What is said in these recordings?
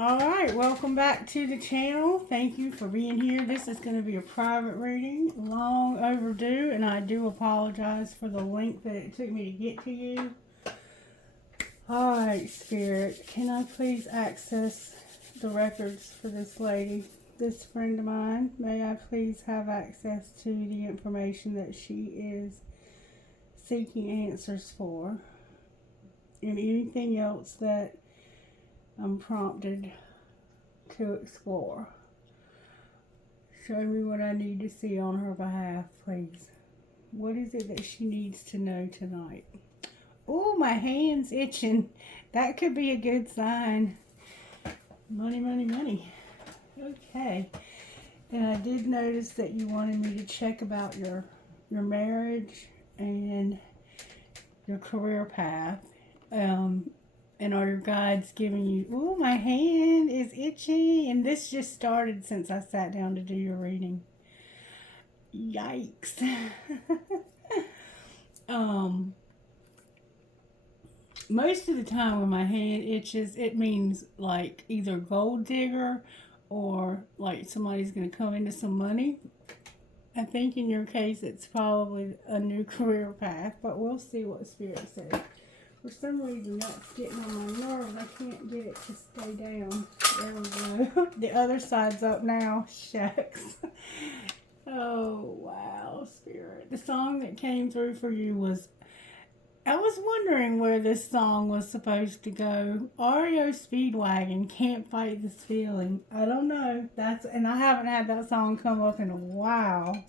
Alright, welcome back to the channel. Thank you for being here. This is going to be a private reading, long overdue, and I do apologize for the length that it took me to get to you. Alright, Spirit, can I please access the records for this lady, this friend of mine? May I please have access to the information that she is seeking answers for, and anything else that I'm prompted to explore. Show me what I need to see on her behalf, please. What is it that she needs to know tonight? Oh, my hand's itching. That could be a good sign. Money, money, money. Okay. And I did notice that you wanted me to check about your marriage and your career path. And are your guides giving you... Ooh, my hand is itchy. And this just started since I sat down to do your reading. Yikes. Most of the time when my hand itches, it means like either gold digger or like somebody's going to come into some money. I think in your case, it's probably a new career path. But we'll see what Spirit says. For some reason, that's getting on my nerves. I can't get it to stay down. There we go. The other side's up now. Shucks. Oh, wow, Spirit. The song that came through for you was... I was wondering where this song was supposed to go. REO Speedwagon, Can't Fight This Feeling. I don't know. And I haven't had that song come up in a while.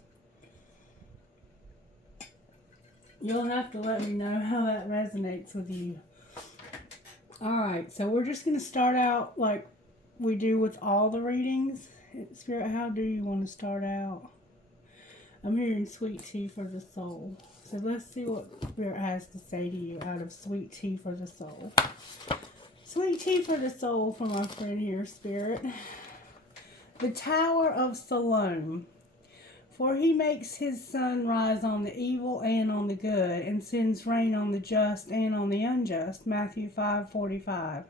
You'll have to let me know how that resonates with you. Alright, so we're just going to start out like we do with all the readings. Spirit, how do you want to start out? I'm hearing Sweet Tea for the Soul. So let's see what Spirit has to say to you out of Sweet Tea for the Soul. Sweet Tea for the Soul from our friend here, Spirit. The Tower of Siloam. For he makes his sun rise on the evil and on the good, and sends rain on the just and on the unjust. Matthew 5:45.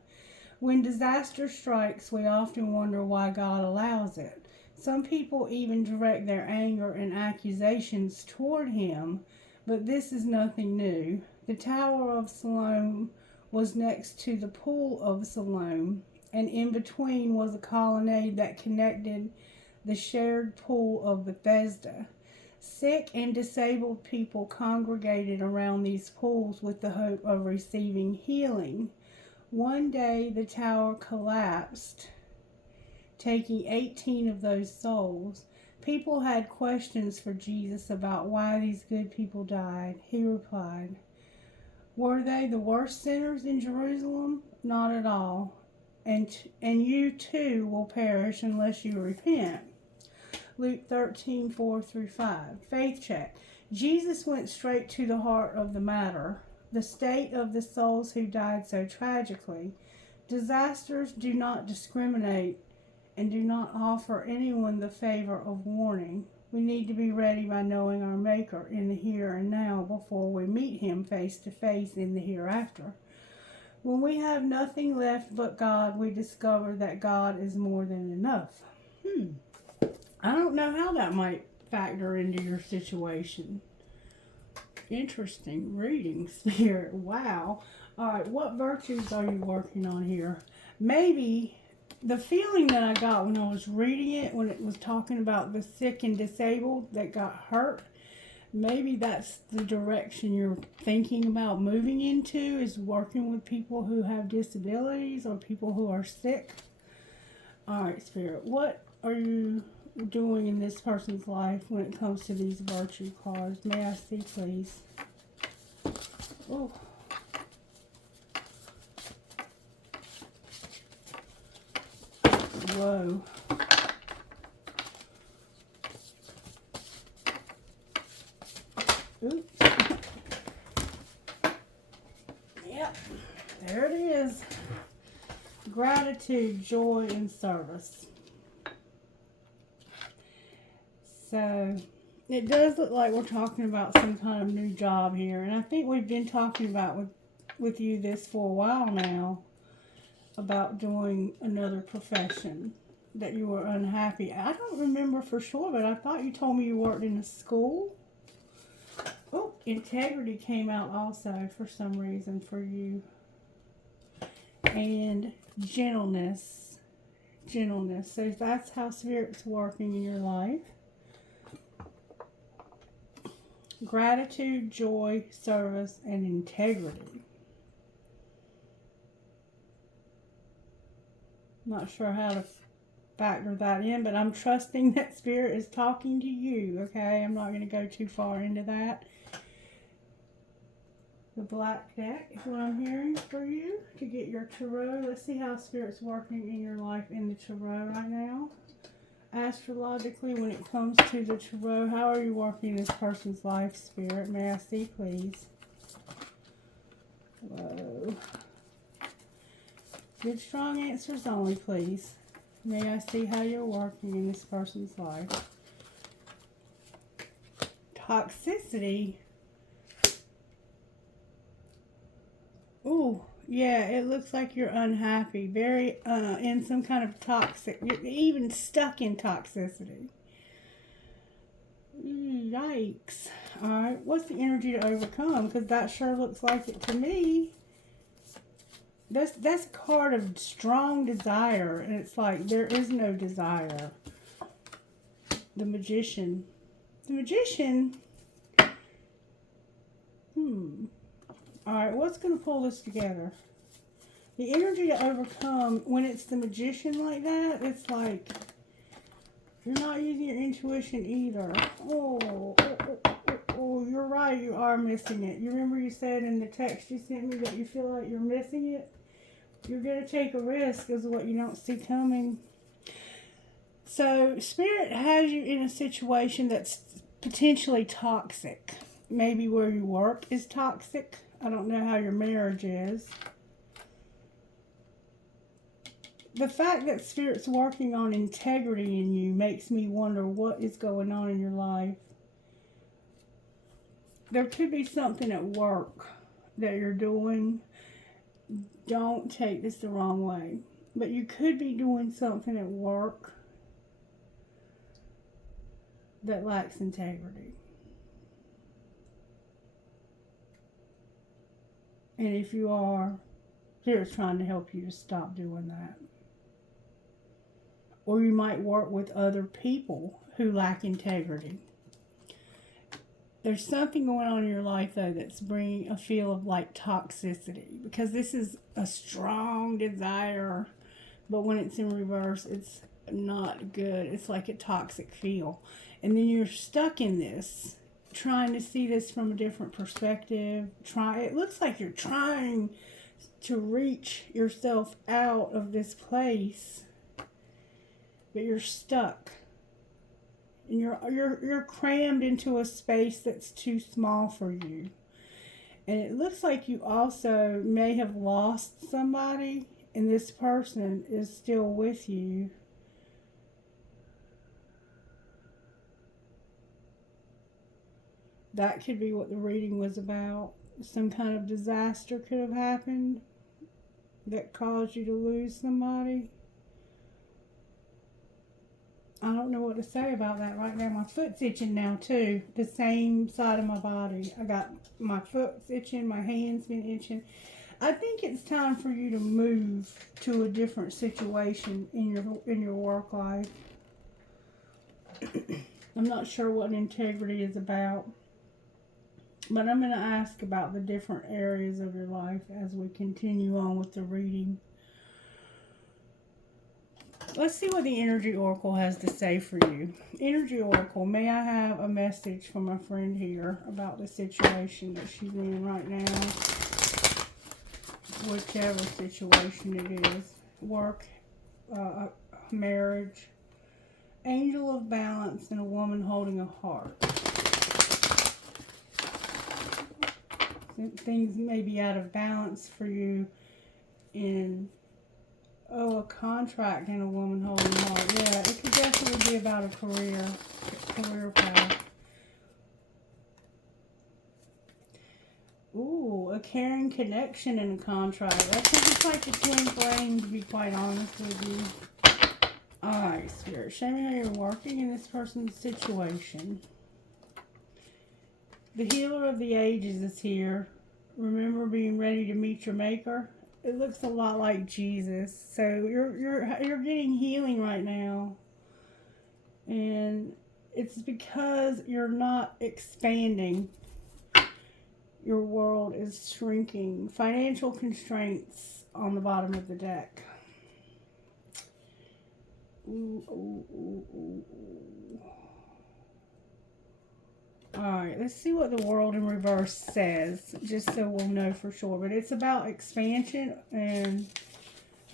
When disaster strikes, we often wonder why God allows it. Some people even direct their anger and accusations toward him, but this is nothing new. The Tower of Siloam was next to the Pool of Siloam, and in between was a colonnade that connected the shared pool of Bethesda. Sick and disabled people congregated around these pools with the hope of receiving healing. One day the tower collapsed, taking 18 of those souls. People had questions for Jesus about why these good people died. He replied, "Were they the worst sinners in Jerusalem? Not at all. And you too will perish unless you repent." Luke 13:4-5. Faith check. Jesus went straight to the heart of the matter, the state of the souls who died so tragically. Disasters do not discriminate and do not offer anyone the favor of warning. We need to be ready by knowing our Maker in the here and now before we meet him face to face in the hereafter. When we have nothing left but God, we discover that God is more than enough. I don't know how that might factor into your situation. Interesting reading, Spirit. Wow. Alright, what virtues are you working on here? Maybe the feeling that I got when I was reading it, when it was talking about the sick and disabled that got hurt, maybe that's the direction you're thinking about moving into, is working with people who have disabilities or people who are sick. Alright, Spirit, what are you doing in this person's life when it comes to these virtue cards? May I see, please? Oh. Whoa. Oops. Yep. There it is. Gratitude, joy, and service. So, it does look like we're talking about some kind of new job here. And I think we've been talking about with you this for a while now. about doing another profession, that you were unhappy. I don't remember for sure, but I thought you told me you worked in a school. Oh, integrity came out also for some reason for you. And gentleness. Gentleness. So that's how Spirit's working in your life. Gratitude, joy, service, and integrity. Not sure how to factor that in, but I'm trusting that Spirit is talking to you, okay? I'm not going to go too far into that. The black deck is what I'm hearing for you to get your tarot. Let's see how Spirit's working in your life in the tarot right now. Astrologically, when it comes to the tarot, how are you working in this person's life, Spirit? May I see, please? Whoa. Good, strong answers only, please. May I see how you're working in this person's life? Toxicity. Ooh, yeah, it looks like you're unhappy. Very, in some kind of toxic, you're even stuck in toxicity. Yikes. Alright, what's the energy to overcome? Because that sure looks like it to me. That's a card of strong desire, and it's like there is no desire. The Magician. The Magician. Alright, what's going to pull this together? The energy to overcome, when it's the Magician like that, it's like you're not using your intuition either. Oh, you're right, you are missing it. You remember you said in the text you sent me that you feel like you're missing it? You're going to take a risk is what you don't see coming. So, Spirit has you in a situation that's potentially toxic. Maybe where you work is toxic. I don't know how your marriage is. The fact that Spirit's working on integrity in you makes me wonder what is going on in your life. There could be something at work that you're doing. Don't take this the wrong way. But you could be doing something at work that lacks integrity. And if you are, Spirit's trying to help you to stop doing that. Or you might work with other people who lack integrity. There's something going on in your life, though, that's bringing a feel of like toxicity. Because this is a strong desire, but when it's in reverse, it's not good. It's like a toxic feel. And then you're stuck in this, trying to see this from a different perspective. It looks like you're trying to reach yourself out of this place, but you're stuck. And you're crammed into a space that's too small for you. And it looks like you also may have lost somebody, and this person is still with you. That could be what the reading was about. Some kind of disaster could have happened that caused you to lose somebody. I don't know what to say about that right now. My foot's itching now too. The same side of my body. I got my foot's itching, my hand's been itching. I think it's time for you to move to a different situation in your work life. I'm not sure what integrity is about. But I'm going to ask about the different areas of your life as we continue on with the reading. Let's see what the Energy Oracle has to say for you. Energy Oracle, may I have a message from my friend here about the situation that she's in right now? Whichever situation it is. Work, marriage, Angel of Balance, and a woman holding a heart. Things may be out of balance for you in... Oh, a contract and a woman holding a heart. Yeah, it could definitely be about a career path. Ooh, a caring connection in a contract. I think it's like the twin flame, to be quite honest with you. Alright, Spirit, show me how you're working in this person's situation. The healer of the ages is here. Remember being ready to meet your maker? It looks a lot like Jesus. So you're getting healing right now. And it's because you're not expanding. Your world is shrinking. Financial constraints on the bottom of the deck. Ooh, ooh, ooh, ooh, ooh. Alright, let's see what the world in reverse says, just so we'll know for sure. But it's about expansion, and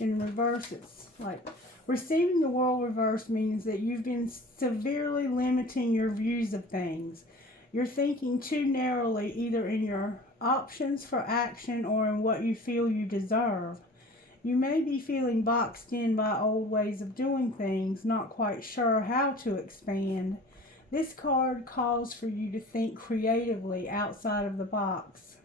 in reverse it's like receiving the world reverse means that you've been severely limiting your views of things. You're thinking too narrowly, either in your options for action or in what you feel you deserve. You may be feeling boxed in by old ways of doing things, not quite sure how to expand. This card calls for you to think creatively outside of the box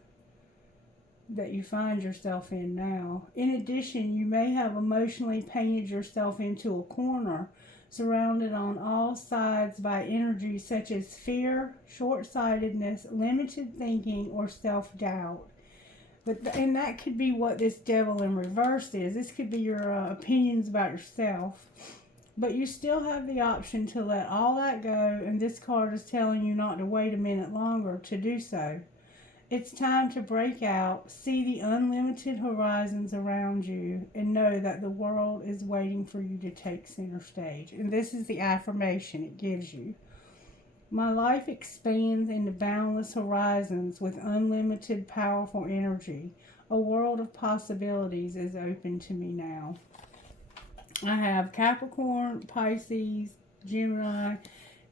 that you find yourself in now. In addition, you may have emotionally painted yourself into a corner, surrounded on all sides by energies such as fear, short-sightedness, limited thinking, or self-doubt. And that could be what this devil in reverse is. This could be your opinions about yourself. But you still have the option to let all that go, and this card is telling you not to wait a minute longer to do so. It's time to break out, see the unlimited horizons around you, and know that the world is waiting for you to take center stage. And this is the affirmation it gives you. My life expands into boundless horizons with unlimited powerful energy. A world of possibilities is open to me now. I have Capricorn, Pisces, Gemini,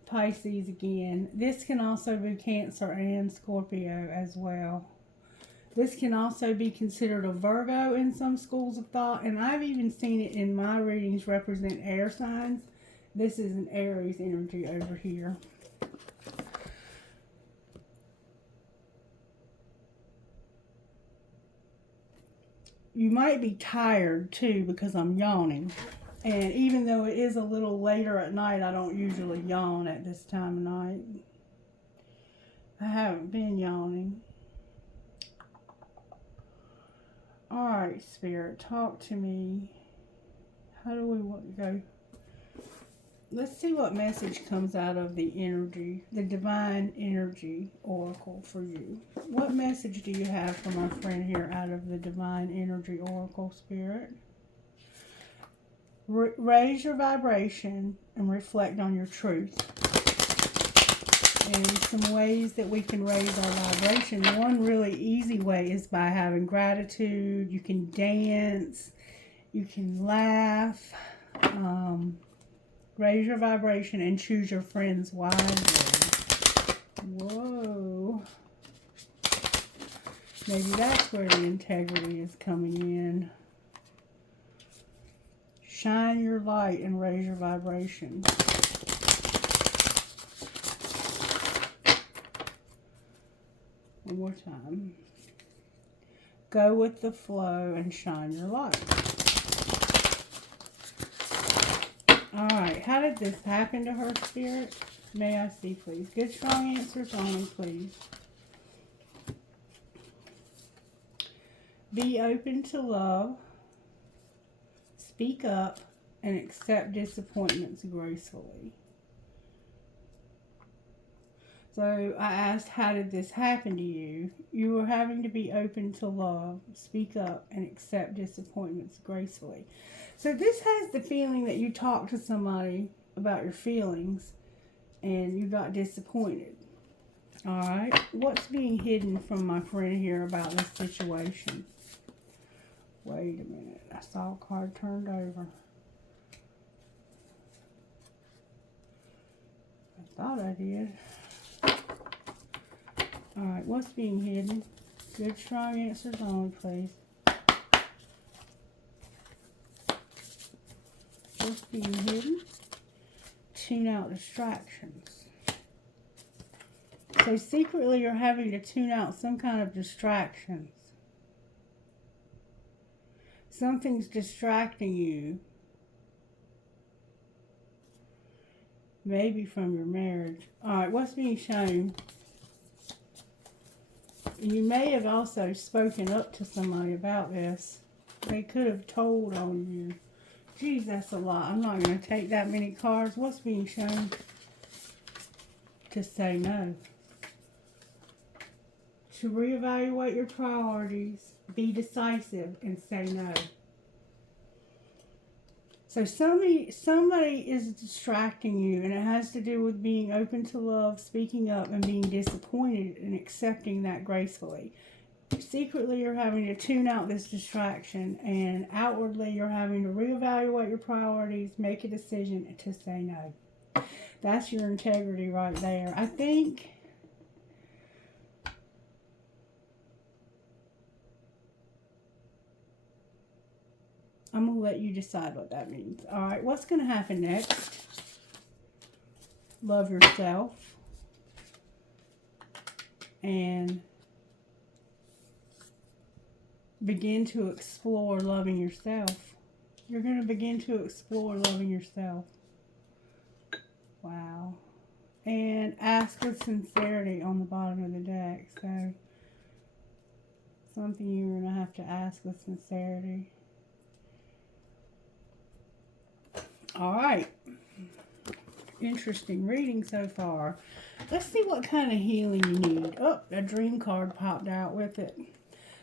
Pisces again. This can also be Cancer and Scorpio as well. This can also be considered a Virgo in some schools of thought, and I've even seen it in my readings represent air signs. This is an Aries energy over here. You might be tired too, because I'm yawning. And even though it is a little later at night, I don't usually yawn at this time of night. I haven't been yawning. Alright, Spirit, talk to me. How do we want to go? Let's see what message comes out of the energy, the divine energy oracle for you. What message do you have from our friend here out of the divine energy oracle, Spirit? Raise your vibration and reflect on your truth. And some ways that we can raise our vibration. One really easy way is by having gratitude. You can dance. You can laugh. Raise your vibration and choose your friends wisely. Whoa. Maybe that's where the integrity is coming in. Shine your light and raise your vibration. One more time. Go with the flow and shine your light. Alright, how did this happen to her, Spirit? May I see, please? Good, strong answers only, please. Be open to love. Speak up and accept disappointments gracefully. So I asked, how did this happen to you? You were having to be open to love, speak up, and accept disappointments gracefully. So this has the feeling that you talked to somebody about your feelings and you got disappointed. Alright, what's being hidden from my friend here about this situation? Wait a minute, I saw a card turned over. I thought I did. Alright, what's being hidden? Good, strong answers only, please. What's being hidden? Tune out distractions. So secretly you're having to tune out some kind of distractions. Something's distracting you. Maybe from your marriage. Alright, what's being shown? You may have also spoken up to somebody about this. They could have told on you. Geez, that's a lot. I'm not going to take that many cards. What's being shown? To say no. To reevaluate your priorities, be decisive, and say no. So somebody is distracting you, and it has to do with being open to love, speaking up, and being disappointed and accepting that gracefully. Secretly, you're having to tune out this distraction, and outwardly, you're having to reevaluate your priorities, make a decision to say no. That's your integrity right there. I think I'm going to let you decide what that means. All right, what's going to happen next? Love yourself. And begin to explore loving yourself. You're going to begin to explore loving yourself. Wow. And ask with sincerity on the bottom of the deck. So, something you're going to have to ask with sincerity. All right. Interesting reading so far. Let's see what kind of healing you need. Oh, a dream card popped out with it.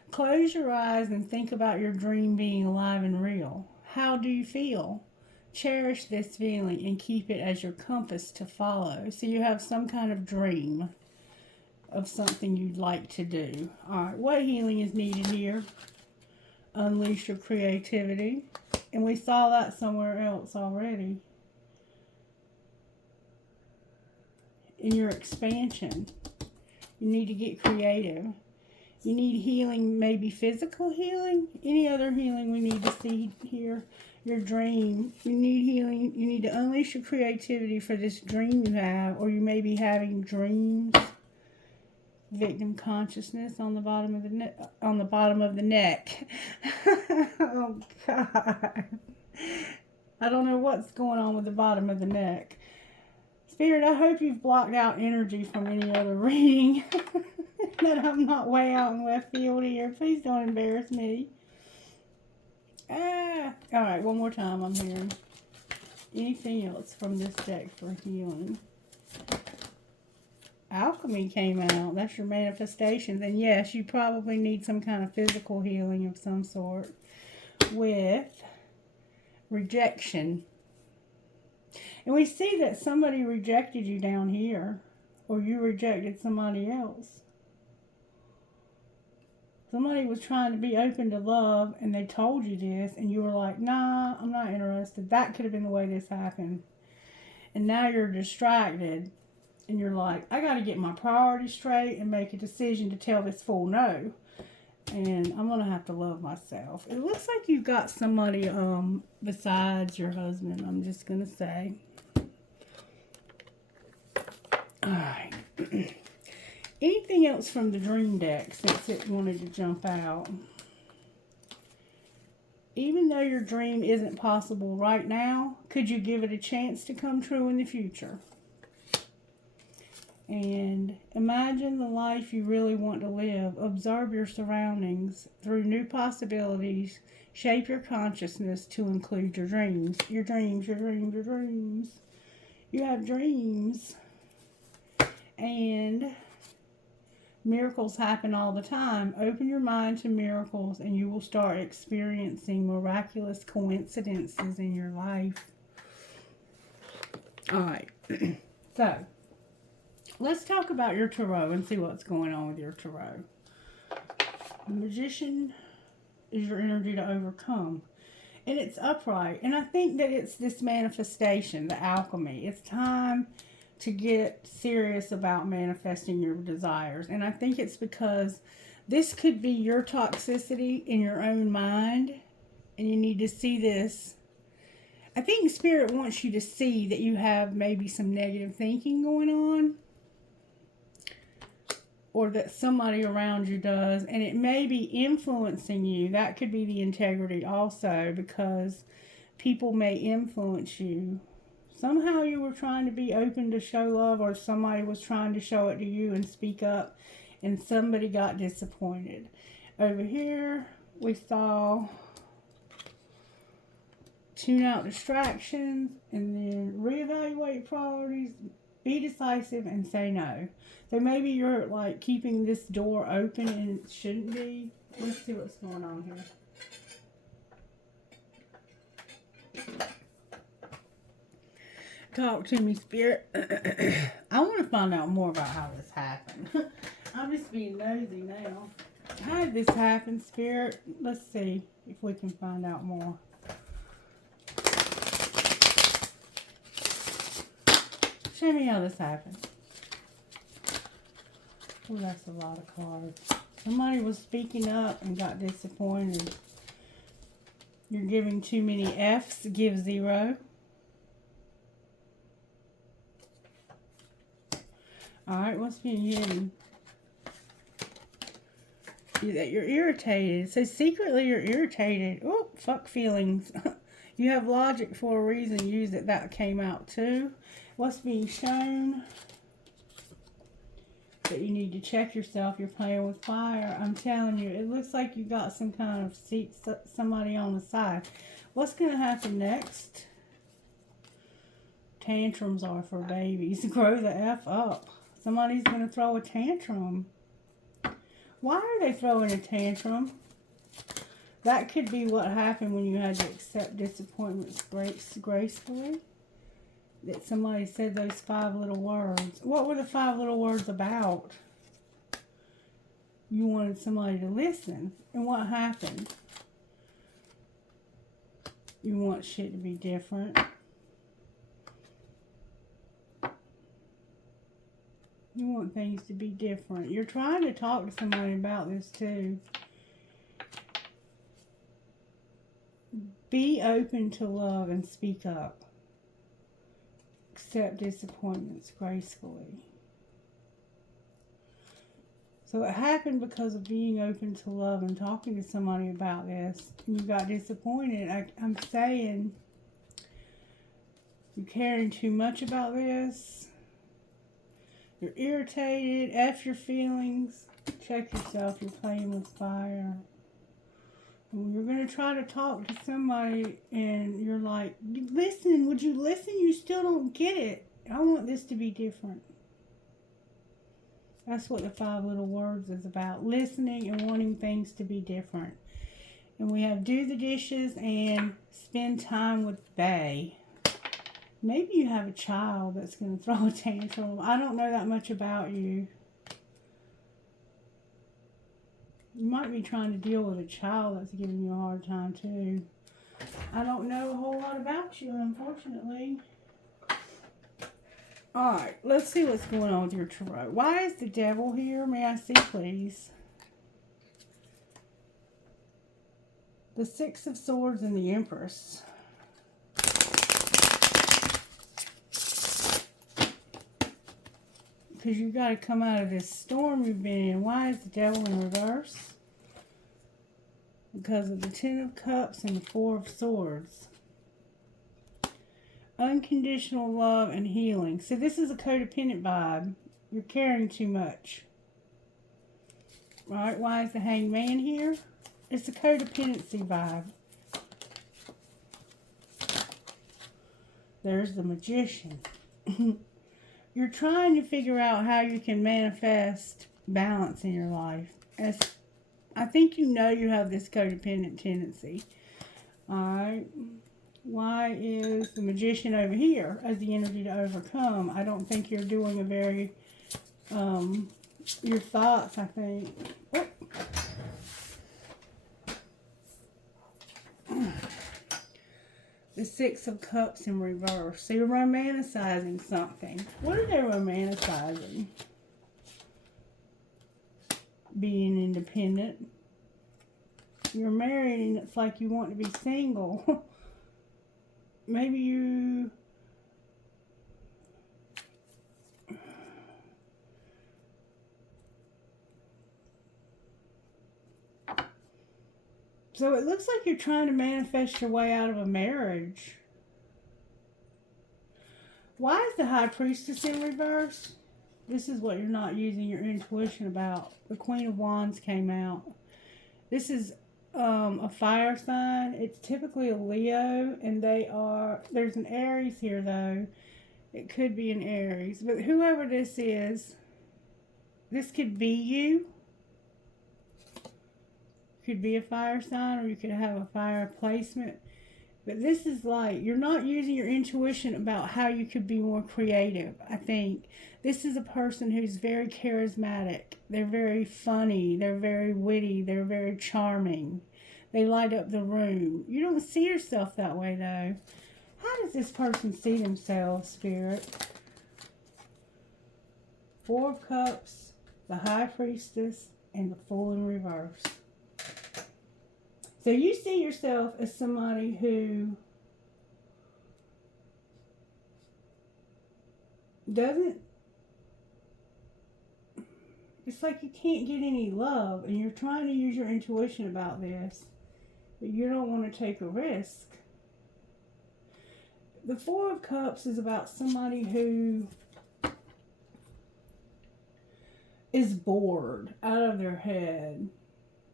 Close your eyes and think about your dream being alive and real. How do you feel? Cherish this feeling and keep it as your compass to follow. So you have some kind of dream of something you'd like to do. All right, what healing is needed here? Unleash your creativity. And we saw that somewhere else already. In your expansion, you need to get creative. You need healing, maybe physical healing. Any other healing we need to see here? Your dream. You need healing. You need to unleash your creativity for this dream you have, or you may be having dreams. Victim consciousness on the bottom of the neck. Oh God. I don't know what's going on with the bottom of the neck. Spirit, I hope you've blocked out energy from any other reading. That I'm not way out in left field here. Please don't embarrass me. Alright, one more time I'm hearing. Anything else from this deck for healing? Alchemy came out. That's your manifestations. And yes, you probably need some kind of physical healing of some sort. With rejection. And we see that somebody rejected you down here. Or you rejected somebody else. Somebody was trying to be open to love and they told you this and you were like, nah, I'm not interested. That could have been the way this happened. And now you're distracted and you're like, I got to get my priorities straight and make a decision to tell this fool no. And I'm going to have to love myself. It looks like you've got somebody besides your husband, I'm just going to say. All right. Anything else from the dream deck since it wanted to jump out? Even though your dream isn't possible right now, could you give it a chance to come true in the future? And imagine the life you really want to live. Observe your surroundings through new possibilities. Shape your consciousness to include your dreams. Your dreams, your dreams, your dreams. You have dreams. And miracles happen all the time. Open your mind to miracles and you will start experiencing miraculous coincidences in your life. Alright. So, let's talk about your tarot and see what's going on with your tarot. The Magician is your energy to overcome. And it's upright. And I think that it's this manifestation, the alchemy. It's time to get serious about manifesting your desires. And I think it's because this could be your toxicity in your own mind. And you need to see this. I think Spirit wants you to see that you have maybe some negative thinking going on. or that somebody around you does, and it may be influencing you. That could be the integrity also, because people may influence you. Somehow you were trying to be open to show love, or somebody was trying to show it to you and speak up, and somebody got disappointed. Over here, we saw tune out distractions, and then reevaluate priorities, be decisive, and say no. So maybe you're like keeping this door open and it shouldn't be. Let's see what's going on here. Talk to me, Spirit. I want to find out more about how this happened. I'm just being nosy now. How did this happen, Spirit? Let's see if we can find out more. Show me how this happened. Oh, that's a lot of cards. Somebody was speaking up and got disappointed. You're giving too many F's. Give 0. Alright, what's being hidden? That you're irritated. So secretly you're irritated. Oh, fuck feelings. You have logic for a reason. Use it. That came out too. What's being shown? That you need to check yourself. You're playing with fire. I'm telling you, it looks like you got some kind of somebody on the side. What's going to happen next? Tantrums are for babies. Grow the F up. Somebody's going to throw a tantrum. Why are they throwing a tantrum? That could be what happened when you had to accept disappointments gracefully. That somebody said those 5 little words. What were the 5 little words about? You wanted somebody to listen. And what happened? You want shit to be different. You want things to be different. You're trying to talk to somebody about this too. Be open to love and speak up. Accept disappointments gracefully. So it happened because of being open to love and talking to somebody about this. And you got disappointed. I'm saying you're caring too much about this. You're irritated. F your feelings. Check yourself. You're playing with fire. And you're going to try to talk to somebody and you're like, listen, would you listen? You still don't get it. I want this to be different. That's what the 5 little words is about. Listening and wanting things to be different. And we have do the dishes and spend time with Bae. Maybe you have a child that's going to throw a tantrum. I don't know that much about you. You might be trying to deal with a child that's giving you a hard time too. I don't know a whole lot about you, unfortunately. Alright, let's see what's going on with your tarot. Why is the devil here? May I see, please? The 6 of Swords and the Empress. Because you've got to come out of this storm you've been in. Why is the devil in reverse? Because of the 10 of Cups and the 4 of Swords. Unconditional love and healing. So this is a codependent vibe. You're caring too much. Right? Why is the Hangman here? It's a codependency vibe. There's the Magician. You're trying to figure out how you can manifest balance in your life. I think you know you have this codependent tendency. Alright. Why is the Magician over here as the energy to overcome? I don't think you're doing a very, your thoughts, I think. Oh. The 6 of Cups in reverse. So you're romanticizing something. What are they romanticizing? Being independent. You're married and it's like you want to be single. Maybe you... So it looks like you're trying to manifest your way out of a marriage. Why is the High Priestess in reverse? This is what you're not using your intuition about. The Queen of Wands came out. This is a fire sign. It's typically a Leo, and there's an Aries here though. It could be an Aries, but whoever this is, this could be you. Could be a fire sign, or you could have a fire placement. But this is like, you're not using your intuition about how you could be more creative, I think. This is a person who's very charismatic. They're very funny. They're very witty. They're very charming. They light up the room. You don't see yourself that way, though. How does this person see themselves, Spirit? Four of Cups, the High Priestess, and the Fool in reverse. So you see yourself as somebody who doesn't, it's like you can't get any love, and you're trying to use your intuition about this, but you don't want to take a risk. The Four of Cups is about somebody who is bored out of their head.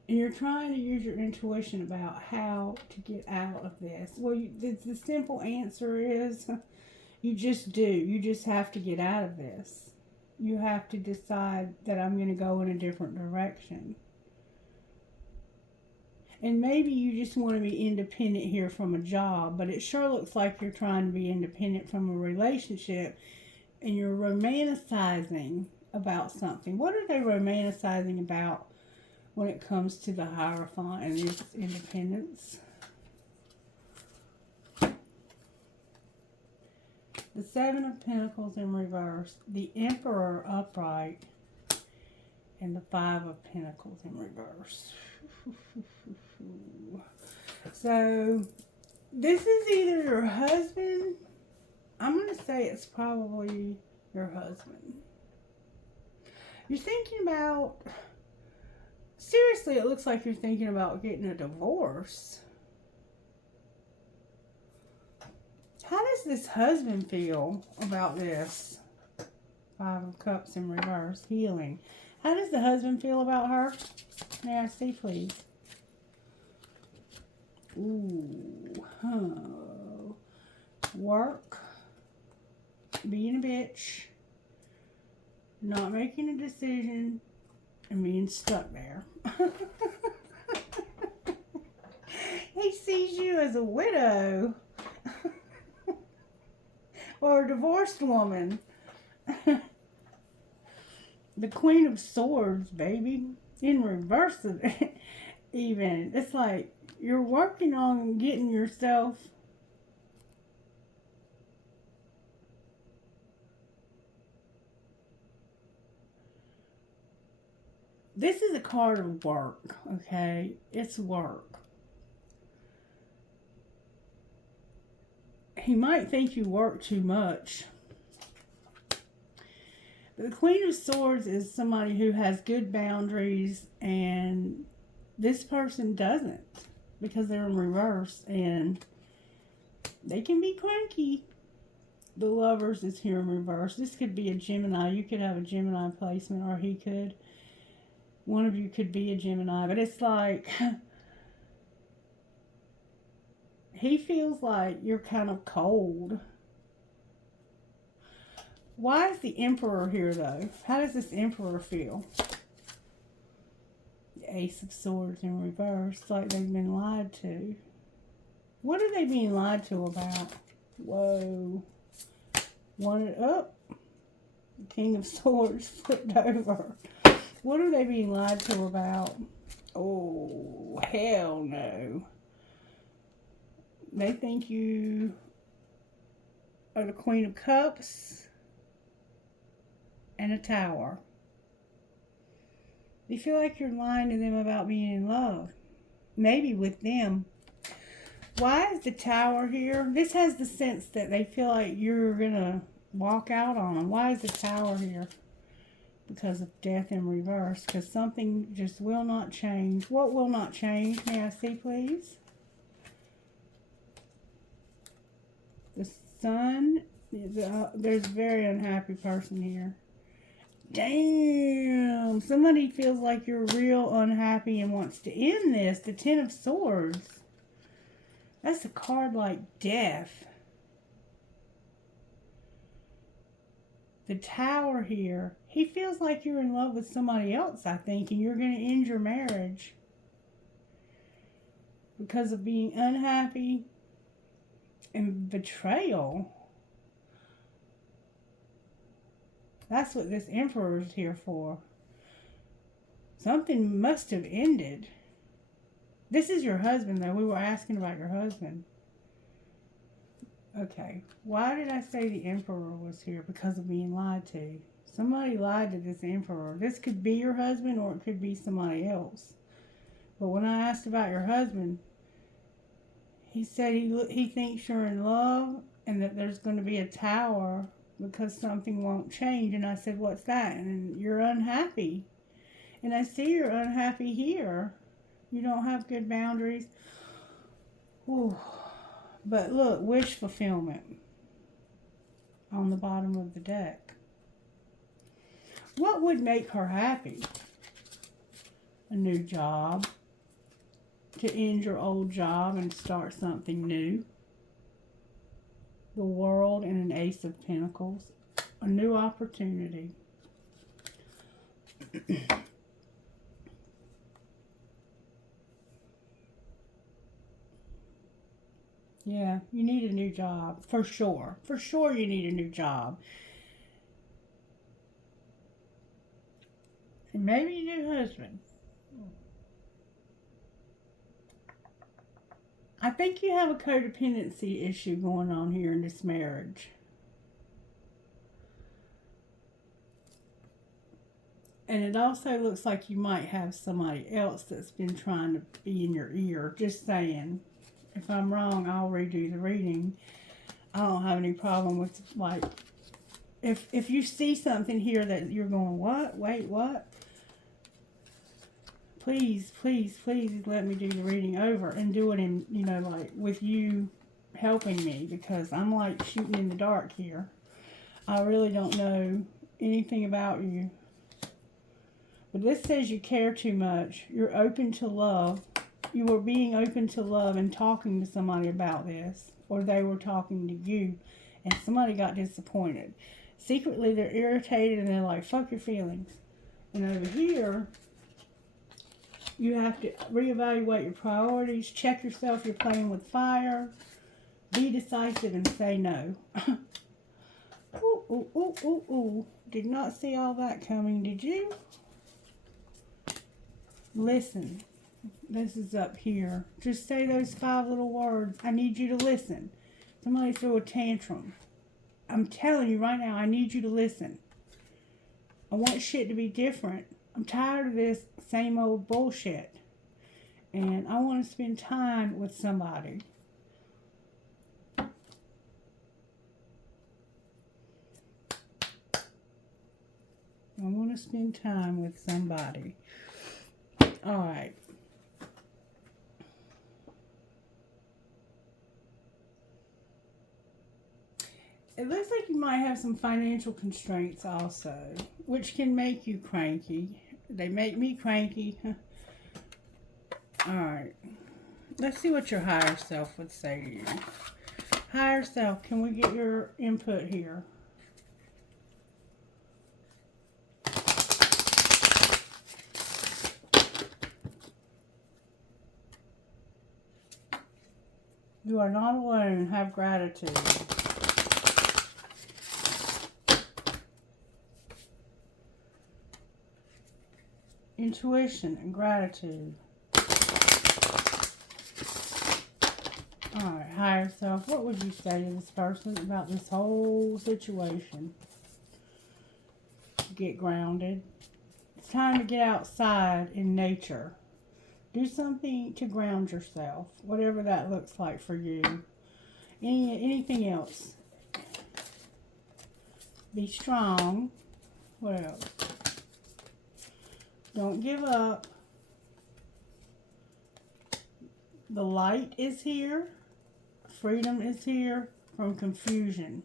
And you're trying to use your intuition about how to get out of this. Well, the simple answer is you just do. You just have to get out of this. You have to decide that I'm going to go in a different direction. And maybe you just want to be independent here from a job, but it sure looks like you're trying to be independent from a relationship, and you're romanticizing about something. What are they romanticizing about when it comes to the Hierophant and his independence? The Seven of Pentacles in reverse, the Emperor upright, and the Five of Pentacles in reverse. So, this is either your husband. I'm going to say it's probably your husband. You're thinking about, seriously, it looks like you're thinking about getting a divorce. How does this husband feel about this? Five of Cups in reverse, healing. How does the husband feel about her? May I see, please? Ooh, work, being a bitch, not making a decision, and being stuck there. He sees you as a widow or a divorced woman. The Queen of Swords, baby, in reverse of it. Even it's like you're working on getting yourself this is a card of work, okay? It's work. He might think you work too much. The Queen of Swords is somebody who has good boundaries, and this person doesn't, because they're in reverse, and they can be cranky. The Lovers is here in reverse. This could be a Gemini. You could have a Gemini placement, or he could. One of you could be a Gemini, but it's like he feels like you're kind of cold. Why is the Emperor here, though? How does this Emperor feel? The Ace of Swords in reverse. It's like they've been lied to. What are they being lied to about? Whoa. One up. The King of Swords flipped over. What are they being lied to about? Oh, hell no. They think you are the Queen of Cups and a Tower. You feel like you're lying to them about being in love. Maybe with them. Why is the Tower here? This has the sense that they feel like you're going to walk out on them. Why is the Tower here? because of death in reverse, because something just will not change. What will not change? May I see, please? The Sun. There's a very unhappy person here. Damn. Somebody feels like you're real unhappy and wants to end this. The Ten of Swords. That's a card like death. The Tower here. He feels like you're in love with somebody else, I think, and you're going to end your marriage because of being unhappy and betrayal. That's what this Emperor is here for. Something must have ended. This is your husband, though. We were asking about your husband. Okay. Why did I say the Emperor was here? Because of being lied to. Somebody lied to this Emperor. This could be your husband or it could be somebody else. But when I asked about your husband, he said he thinks you're in love and that there's going to be a tower because something won't change. And I said, what's that? And you're unhappy. And I see you're unhappy here. You don't have good boundaries. Ooh. But look, wish fulfillment on the bottom of the deck. What would make her happy? A new job. To end your old job and start something new. The World and an Ace of Pentacles. A new opportunity. Yeah, you need a new job. For sure. For sure you need a new job. And maybe a new husband. I think you have a codependency issue going on here in this marriage. And it also looks like you might have somebody else that's been trying to be in your ear. Just saying. If I'm wrong, I'll redo the reading. I don't have any problem with, like, if you see something here that you're going, what? Wait, what? Please, please, please let me do the reading over and do it in, you know, like, with you helping me, because I'm, like, shooting in the dark here. I really don't know anything about you. But this says you care too much. You're open to love. You were being open to love and talking to somebody about this, or they were talking to you, and somebody got disappointed. Secretly, they're irritated, and they're like, fuck your feelings. And over here, you have to reevaluate your priorities, check yourself, you're playing with fire, be decisive, and say no. Ooh, ooh, ooh, ooh, ooh. Did not see all that coming, did you? Listen. This is up here. Just say those 5 little words. I need you to listen. Somebody threw a tantrum. I'm telling you right now, I need you to listen. I want shit to be different. I'm tired of this same old bullshit. And I want to spend time with somebody. I want to spend time with somebody. Alright. It looks like you might have some financial constraints also, which can make you cranky. They make me cranky. Alright. Let's see what your higher self would say to you. Higher self, can we get your input here? You are not alone. Have gratitude. Intuition and gratitude. Alright, higher self, what would you say to this person about this whole situation? Get grounded. It's time to get outside in nature. Do something to ground yourself, whatever that looks like for you. Anything else? Be strong. What else? Don't give up. The light is here. Freedom is here from confusion.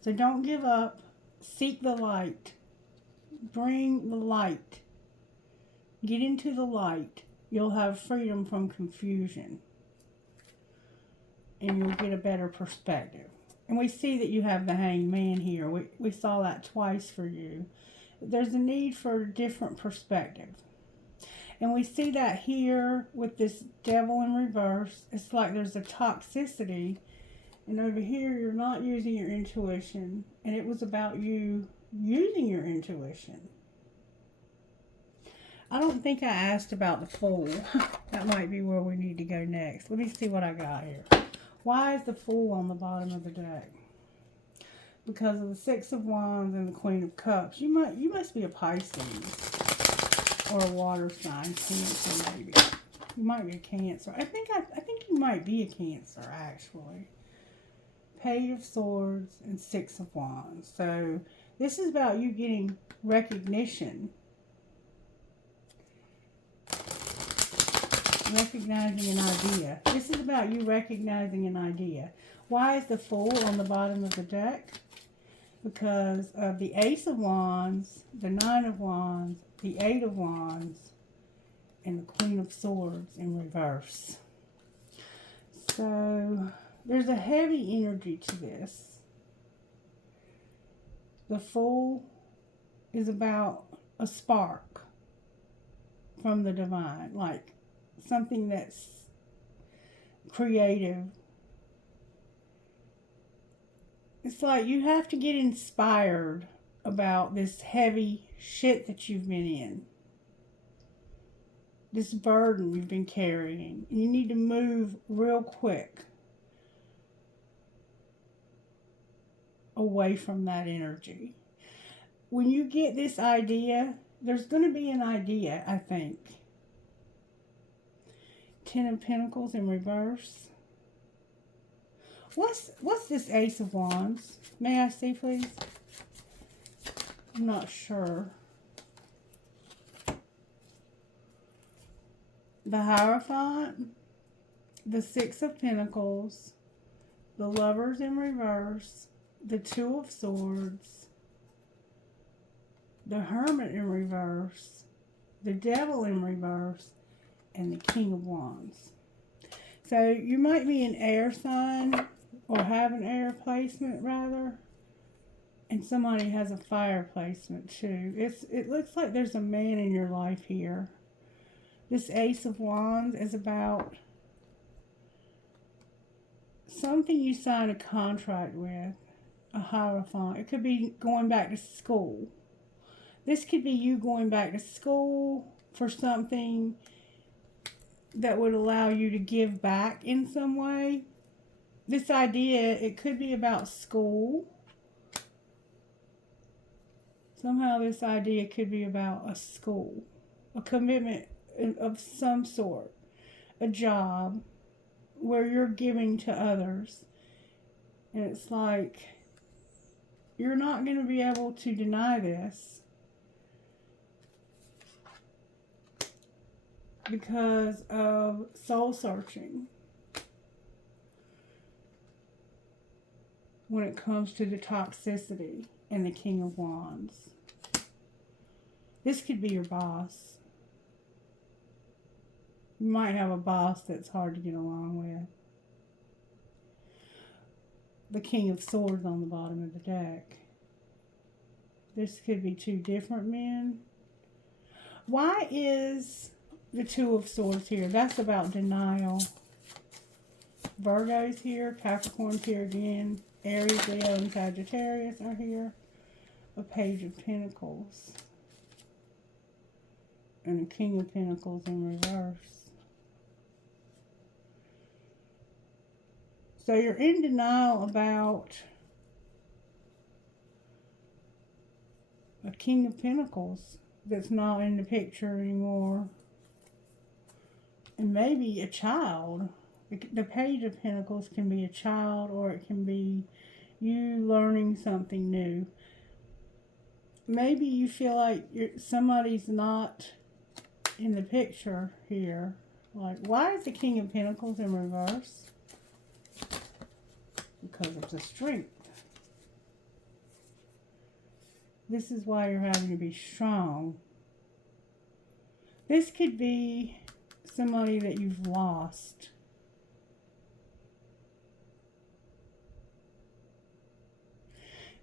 So don't give up. Seek the light. Bring the light. Get into the light. You'll have freedom from confusion. And you'll get a better perspective. And we see that you have the Hanged Man here. We saw that twice for you. There's a need for a different perspective. And we see that here with this Devil in reverse. It's like there's a toxicity. And over here, you're not using your intuition. And it was about you using your intuition. I don't think I asked about the Fool. That might be where we need to go next. Let me see what I got here. Why is the Fool on the bottom of the deck? Because of the Six of Wands and the Queen of Cups. You must be a Pisces or a water sign, Cancer maybe. You might be a Cancer. I think you might be a Cancer actually. Page of Swords and Six of Wands. So this is about you getting recognition. Recognizing an idea. This is about you recognizing an idea. Why is the Fool on the bottom of the deck? Because of the Ace of Wands, the Nine of Wands, the Eight of Wands, and the Queen of Swords in reverse. So there's a heavy energy to this. The Fool is about a spark from the divine, like something that's creative. It's like you have to get inspired about this heavy shit that you've been in. This burden you've been carrying. You need to move real quick away from that energy. When you get this idea, there's going to be an idea, I think. Ten of Pentacles in reverse. What's this Ace of Wands? May I see, please? I'm not sure. The Hierophant, the Six of Pentacles, the Lovers in reverse, the Two of Swords, the Hermit in reverse, the Devil in reverse, and the King of Wands. So you might be an air sign or have an air placement rather. And somebody has a fire placement too. It looks like there's a man in your life here. This Ace of Wands is about something you sign a contract with. A Hierophant. It could be going back to school. This could be you going back to school for something that would allow you to give back in some way. This idea, it could be about school. Somehow this idea could be about a school. A commitment of some sort. A job where you're giving to others. And it's like, you're not going to be able to deny this. Because of soul searching. When it comes to the toxicity and the King of Wands. This could be your boss. You might have a boss that's hard to get along with. The King of Swords on the bottom of the deck. This could be two different men. Why is the Two of Swords here? That's about denial. Virgo's here. Capricorn's here again. Aries, Leo, and Sagittarius are here. A Page of Pentacles. And a King of Pentacles in reverse. So you're in denial about a King of Pentacles that's not in the picture anymore. And maybe a child. The Page of Pentacles can be a child, or it can be you learning something new. Maybe you feel like somebody's not in the picture here. Like, why is the King of Pentacles in reverse? Because of the strength. This is why you're having to be strong. This could be somebody that you've lost.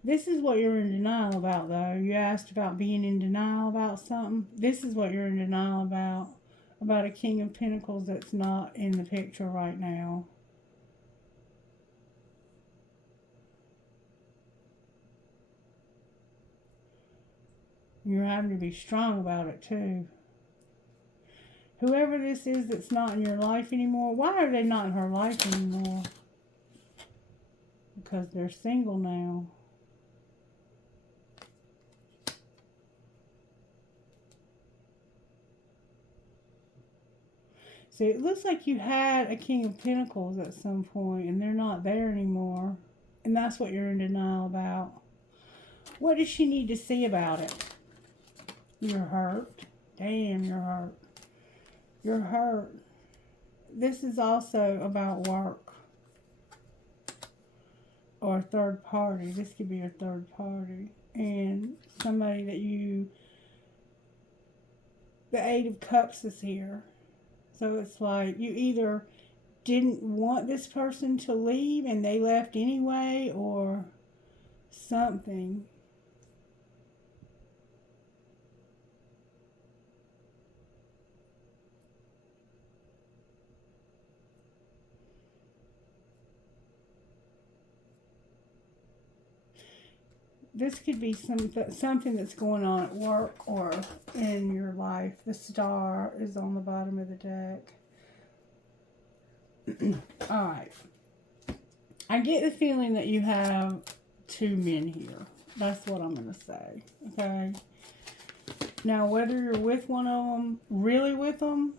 This is what you're in denial about, though. You asked about being in denial about something. This is what you're in denial about. About a King of Pentacles that's not in the picture right now. You're having to be strong about it, too. Whoever this is that's not in your life anymore, why are they not in her life anymore? Because they're single now. See, it looks like you had a King of Pentacles at some point, and they're not there anymore. And that's what you're in denial about. What does she need to see about it? You're hurt. Damn, you're hurt. You're hurt. This is also about work. Or a third party. This could be a third party. And somebody that you... The Eight of Cups is here. So it's like you either didn't want this person to leave and they left anyway, or something. This could be something that's going on at work or in your life. The Star is on the bottom of the deck. Alright. I get the feeling that you have two men here. That's what I'm going to say. Okay? Now, whether you're with one of them, really with them,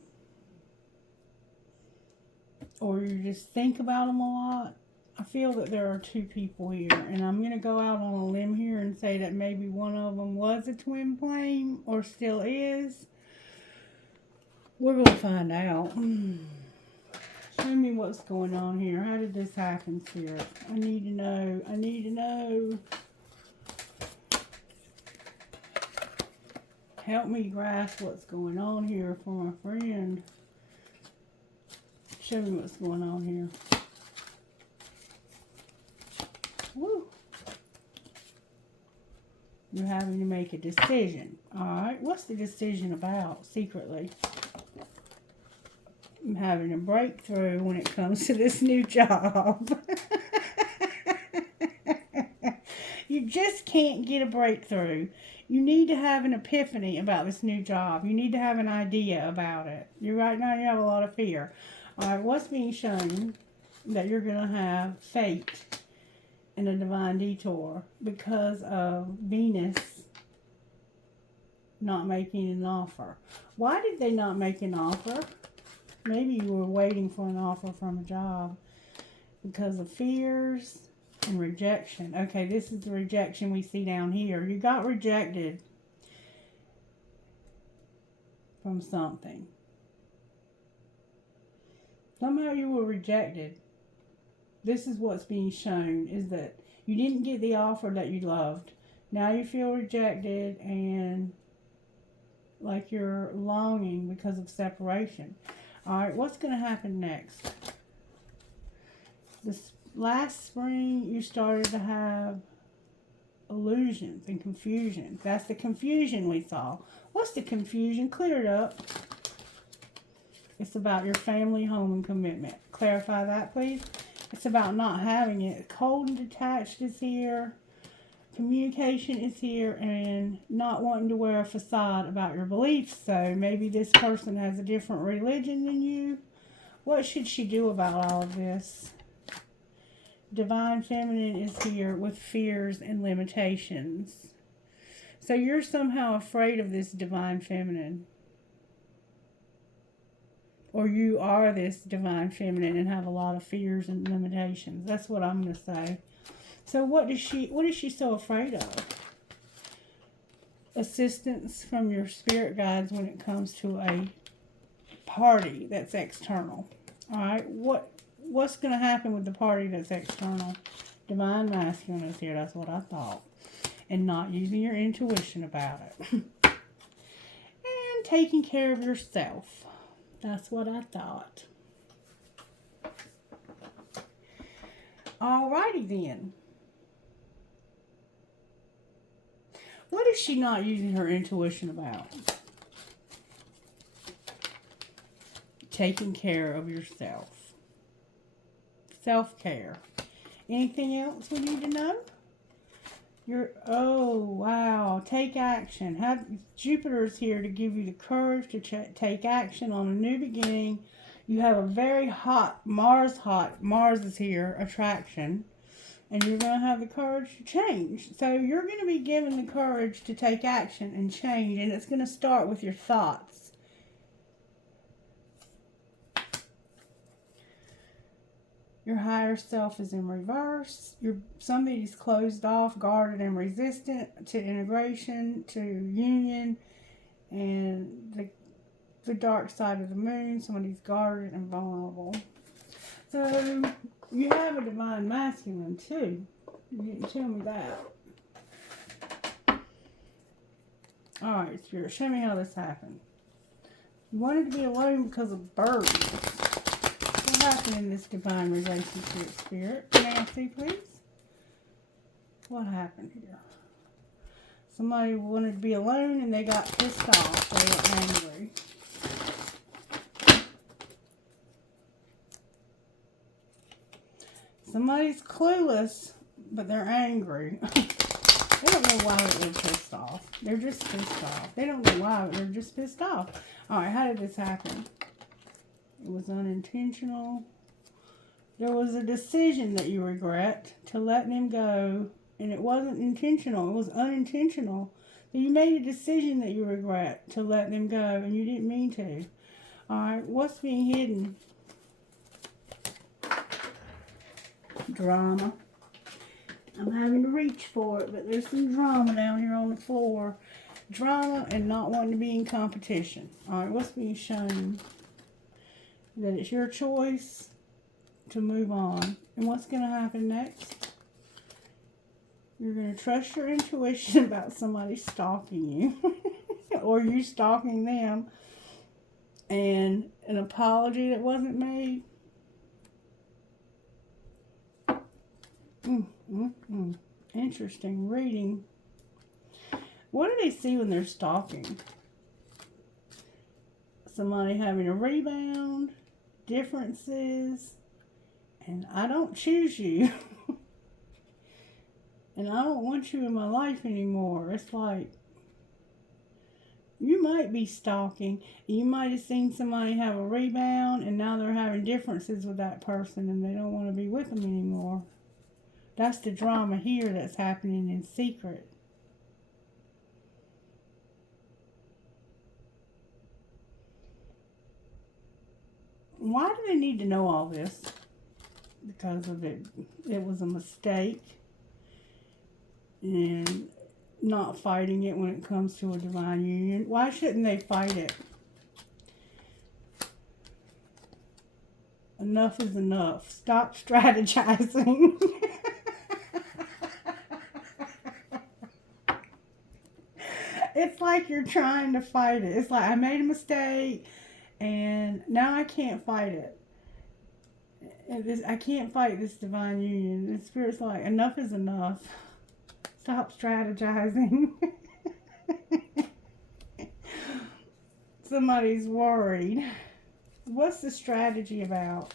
or you just think about them a lot, I feel that there are two people here, and I'm going to go out on a limb here and say that maybe one of them was a twin flame or still is. We're going to find out. Show me what's going on here. How did this happen, Spirit? I need to know. I need to know. Help me grasp what's going on here for my friend. Show me what's going on here. Woo. You're having to make a decision. Alright, what's the decision about secretly? I'm having a breakthrough when it comes to this new job. You just can't get a breakthrough. You need to have an epiphany about this new job. You need to have an idea about it. Right now you have a lot of fear. Alright, what's being shown? That you're going to have fate and a divine detour because of Venus not making an offer. Why did they not make an offer? Maybe you were waiting for an offer from a job because of fears and rejection. Okay, this is the rejection we see down here. You got rejected from something. Somehow you were rejected. This is what's being shown, is that you didn't get the offer that you loved. Now you feel rejected and like you're longing because of separation. Alright, what's going to happen next? This last spring, you started to have illusions and confusion. That's the confusion we saw. What's the confusion? Clear it up. It's about your family, home, and commitment. Clarify that, please. It's about not having it. Cold and detached is here. Communication is here. And not wanting to wear a facade about your beliefs. So maybe this person has a different religion than you. What should she do about all of this? Divine Feminine is here with fears and limitations. So you're somehow afraid of this Divine Feminine. Or you are this Divine Feminine and have a lot of fears and limitations. That's what I'm going to say. So what is she so afraid of? assistance from your spirit guides when it comes to a party that's external. All right, what's going to happen with the party that's external? Divine Masculine is here. That's what I thought. And not using your intuition about it. And taking care of yourself. That's what I thought. Alrighty then. What is she not using her intuition about? Taking care of yourself. Self-care. Anything else we need to know? Oh, wow. Take action. Jupiter is here to give you the courage to take action on a new beginning. You have a very hot Mars is here, attraction. And you're going to have the courage to change. So you're going to be given the courage to take action and change. And it's going to start with your thoughts. Your higher self is in reverse. Somebody's closed off, guarded, and resistant to integration, to union, and the dark side of the moon. Somebody's guarded and vulnerable. So you have a divine masculine too. You didn't tell me that. Alright, Spirit, show me how this happened. You wanted to be alone because of birds. What happened in this divine relationship, Spirit? Nancy, please. What happened here? Somebody wanted to be alone and they got pissed off. They were angry. Somebody's clueless, but they're angry. They don't know why they're pissed off. They're just pissed off. They don't know why, but they're just pissed off. Alright, how did this happen? It was unintentional. There was a decision that you regret to let them go, and it wasn't intentional. It was unintentional. So you made a decision that you regret to let them go, and you didn't mean to. Alright, what's being hidden? Drama. I'm having to reach for it, but there's some drama down here on the floor. Drama and not wanting to be in competition. Alright, what's being shown? That it's your choice to move on. And what's going to happen next? You're going to trust your intuition about somebody stalking you. Or you stalking them. And an apology that wasn't made. Interesting reading. What do they see when they're stalking? Somebody having a rebound, differences, and I don't choose you. And I don't want you in my life anymore. It's like, you might be stalking. You might have seen somebody have a rebound, and now they're having differences with that person, and they don't want to be with them anymore. That's the drama here that's happening in secret. Why do they need to know all this? Because of it was a mistake. And not fighting it when it comes to a divine union. Why shouldn't they fight it? Enough is enough. Stop strategizing. It's like you're trying to fight it. It's like, I made a mistake and now I can't fight it. I can't fight this divine union. The Spirit's like, enough is enough. Stop strategizing. Somebody's worried. What's the strategy about?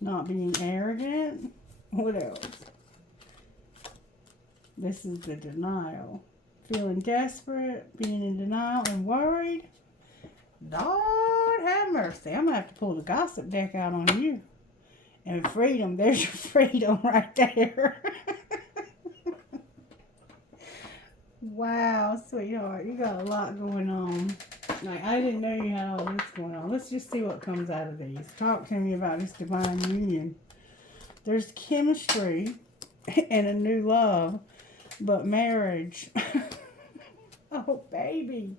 Not being arrogant? What else? This is the denial. Feeling desperate, being in denial and worried. Lord have mercy. I'm going to have to pull the gossip deck out on you. And freedom. There's your freedom right there. Wow, sweetheart. You got a lot going on. Like, I didn't know you had all this going on. Let's just see what comes out of these. Talk to me about this divine union. There's chemistry and a new love. But marriage, oh baby,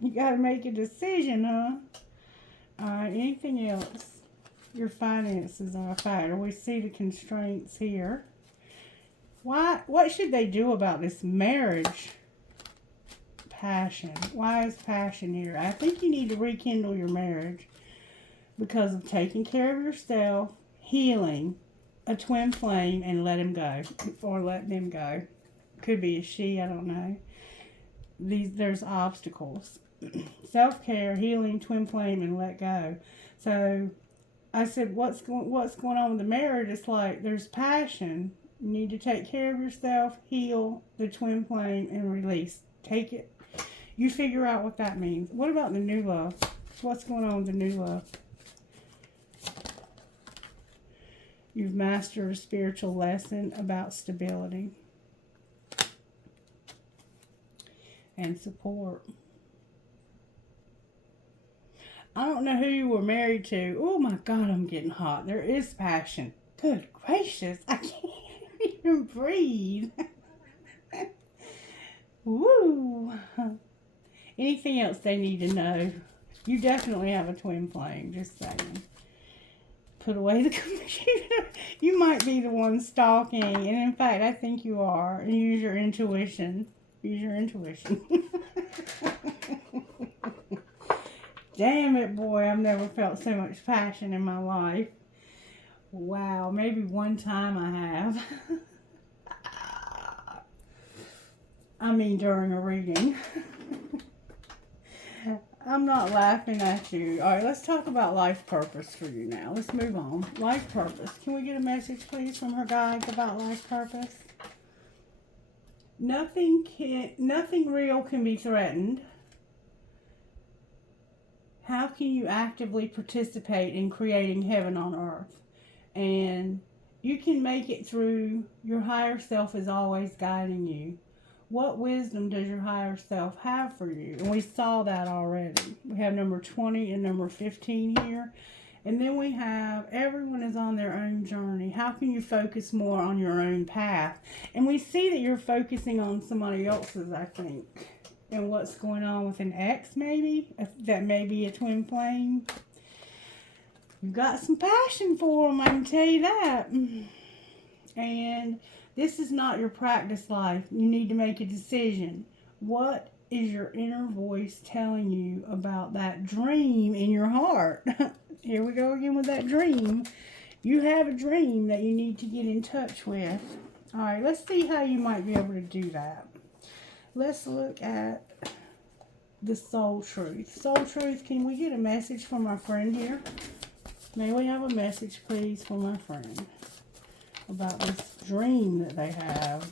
you got to make a decision, huh? All right, anything else? Your finances are a factor. We see the constraints here. What should they do about this marriage? Passion. Why is passion here? I think you need to rekindle your marriage because of taking care of yourself, healing, a twin flame, and let him go. Or let them go. Could be a she, I don't know. There's obstacles. Self-care, healing, twin flame, and let go. So I said, what's going on with the marriage? It's like there's passion. You need to take care of yourself, heal the twin flame, and release. Take it. You figure out what that means. What about the new love? What's going on with the new love? You've mastered a spiritual lesson about stability and support. I don't know who you were married to. Oh my God, I'm getting hot. There is passion. Good gracious, I can't even breathe. Woo. Anything else they need to know? You definitely have a twin flame, just saying. Put away the computer. You might be the one stalking, and in fact, I think you are. And use your intuition. Use your intuition. Damn it, boy, I've never felt so much passion in my life. Wow, maybe one time I have. I mean, during a reading. I'm not laughing at you. All right, let's talk about life purpose for you now. Let's move on. Life purpose. Can we get a message, please, from her guides about life purpose? Nothing real can be threatened. How can you actively participate in creating heaven on earth? And you can make it through. Your higher self is always guiding you. What wisdom does your higher self have for you? And we saw that already. We have number 20 and number 15 here. And then we have everyone is on their own journey. How can you focus more on your own path? And we see that you're focusing on somebody else's, I think. And what's going on with an ex, maybe? That may be a twin flame. You've got some passion for them, I can tell you that. And this is not your practice life. You need to make a decision. What is your inner voice telling you about that dream in your heart? Here we go again with that dream. You have a dream that you need to get in touch with. All right, let's see how you might be able to do that. Let's look at the soul truth. Soul truth, can we get a message from our friend here? May we have a message, please, from our friend about this dream that they have?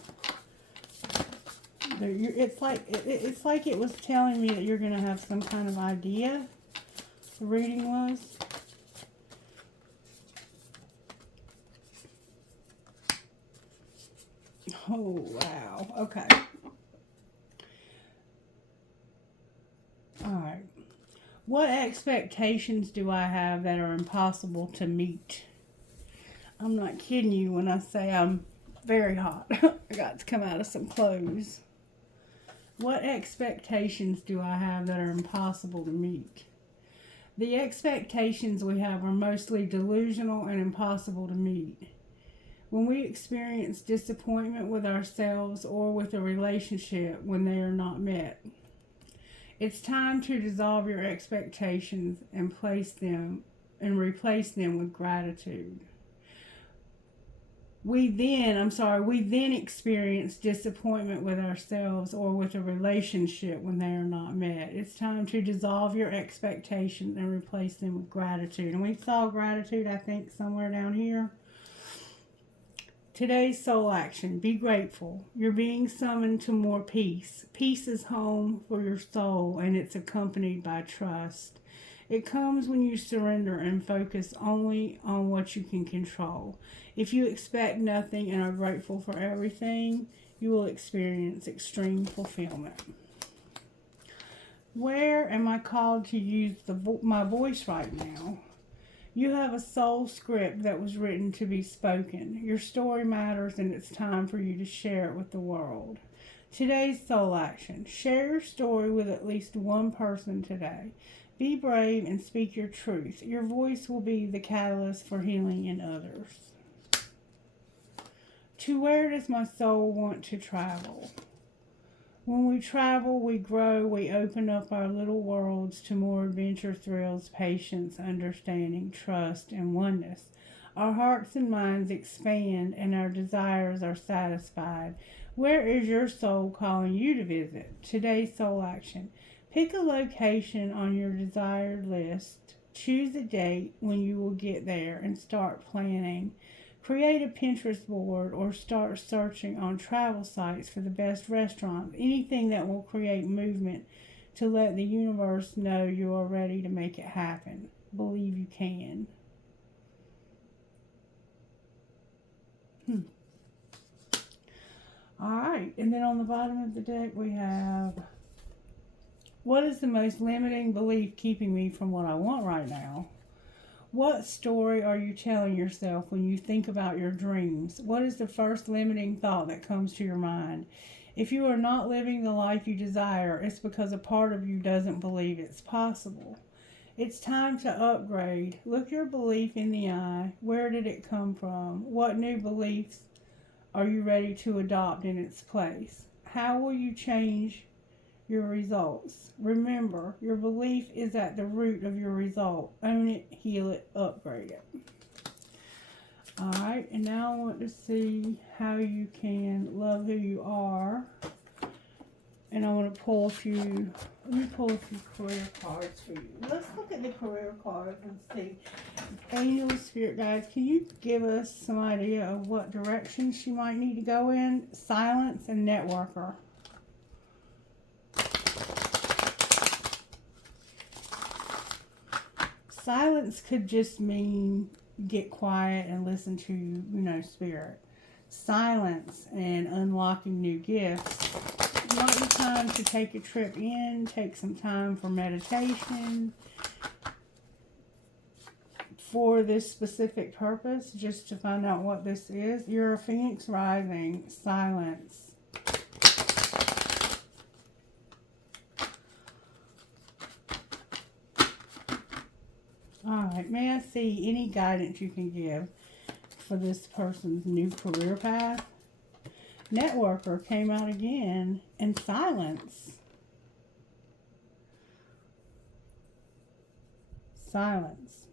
It's like it was telling me that you're going to have some kind of idea. The reading was. Oh, wow. Okay. All right. What expectations do I have that are impossible to meet? I'm not kidding you when I say I'm very hot. I got to come out of some clothes. What expectations do I have that are impossible to meet? The expectations we have are mostly delusional and impossible to meet. When we experience disappointment with ourselves or with a relationship when they are not met, it's time to dissolve your expectations and replace them with gratitude. We then experience disappointment with ourselves or with a relationship when they are not met. It's time to dissolve your expectations and replace them with gratitude. And we saw gratitude, I think, somewhere down here. Today's soul action. Be grateful. You're being summoned to more peace. Peace is home for your soul, and it's accompanied by trust. It comes when you surrender and focus only on what you can control. If you expect nothing and are grateful for everything, you will experience extreme fulfillment. Where am I called to use my voice right now? You have a soul script that was written to be spoken. Your story matters and it's time for you to share it with the world. Today's soul action. Share your story with at least one person today. Be brave and speak your truth. Your voice will be the catalyst for healing in others. To where does my soul want to travel? When we travel, we grow, we open up our little worlds to more adventure, thrills, patience, understanding, trust, and oneness. Our hearts and minds expand and our desires are satisfied. Where is your soul calling you to visit? Today's soul action. Pick a location on your desired list. Choose a date when you will get there and start planning. Create a Pinterest board or start searching on travel sites for the best restaurants. Anything that will create movement to let the universe know you are ready to make it happen. Believe you can. Alright, and then on the bottom of the deck we have, what is the most limiting belief keeping me from what I want right now? What story are you telling yourself when you think about your dreams? What is the first limiting thought that comes to your mind? If you are not living the life you desire, it's because a part of you doesn't believe it's possible. It's time to upgrade. Look your belief in the eye. Where did it come from? What new beliefs are you ready to adopt in its place? How will you change your results? Remember, your belief is at the root of your result. Own it, heal it, upgrade it. Alright, and now I want to see how you can love who you are. And I want to pull a few, let me pull a few career cards for you. Let's look at the career cards and see. Angel, Spirit guides, can you give us some idea of what direction she might need to go in? Silence and networker. Silence could just mean get quiet and listen to, spirit. Silence and unlocking new gifts. Not the time to take a trip in, take some time for meditation for this specific purpose, just to find out what this is. You're a Phoenix rising. Silence. Alright, may I see any guidance you can give for this person's new career path? Networker came out again, and silence. Silence.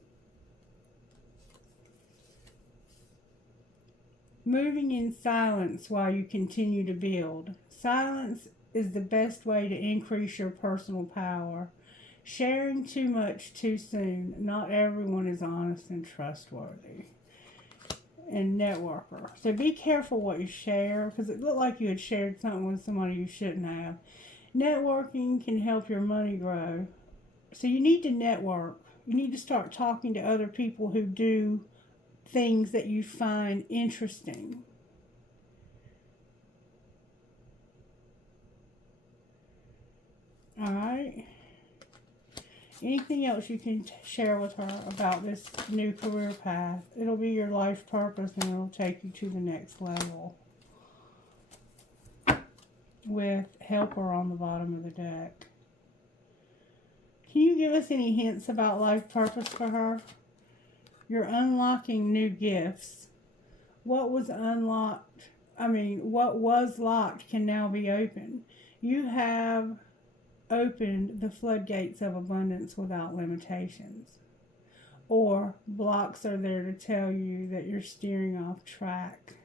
Moving in silence while you continue to build. Silence is the best way to increase your personal power. Sharing too much too soon. Not everyone is honest and trustworthy. And networker. So be careful what you share, because it looked like you had shared something with somebody you shouldn't have. Networking can help your money grow. So you need to network. You need to start talking to other people who do things that you find interesting. Alright. Anything else you can share with her about this new career path? It'll be your life purpose and it'll take you to the next level. With helper on the bottom of the deck. Can you give us any hints about life purpose for her? You're unlocking new gifts. What was locked can now be opened. You have opened the floodgates of abundance without limitations. Or blocks are there to tell you that you're steering off track.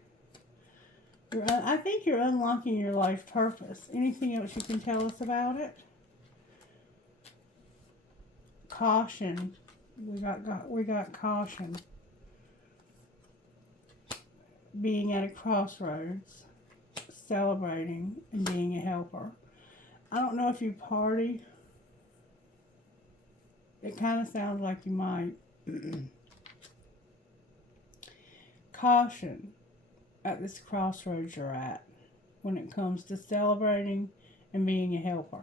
I think you're unlocking your life purpose. Anything else you can tell us about it? Caution. We got caution. Being at a crossroads, celebrating, and being a helper. I don't know if you party. It kind of sounds like you might. Caution at this crossroads you're at when it comes to celebrating and being a helper.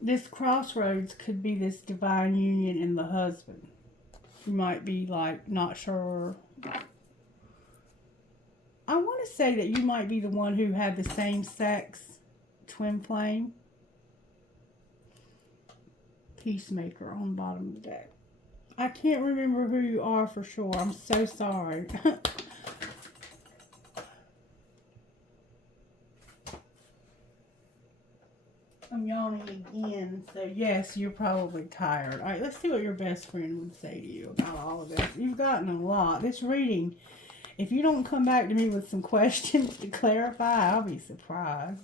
this crossroads could be this divine union in the husband. You might be like not sure. I want to say that you might be the one who had the same sex twin flame. Peacemaker on the bottom of the deck. I can't remember who you are for sure. I'm so sorry. I'm yawning again. So yes, you're probably tired. All right, let's see what your best friend would say to you about all of this. You've gotten a lot. This reading, if you don't come back to me with some questions to clarify, I'll be surprised.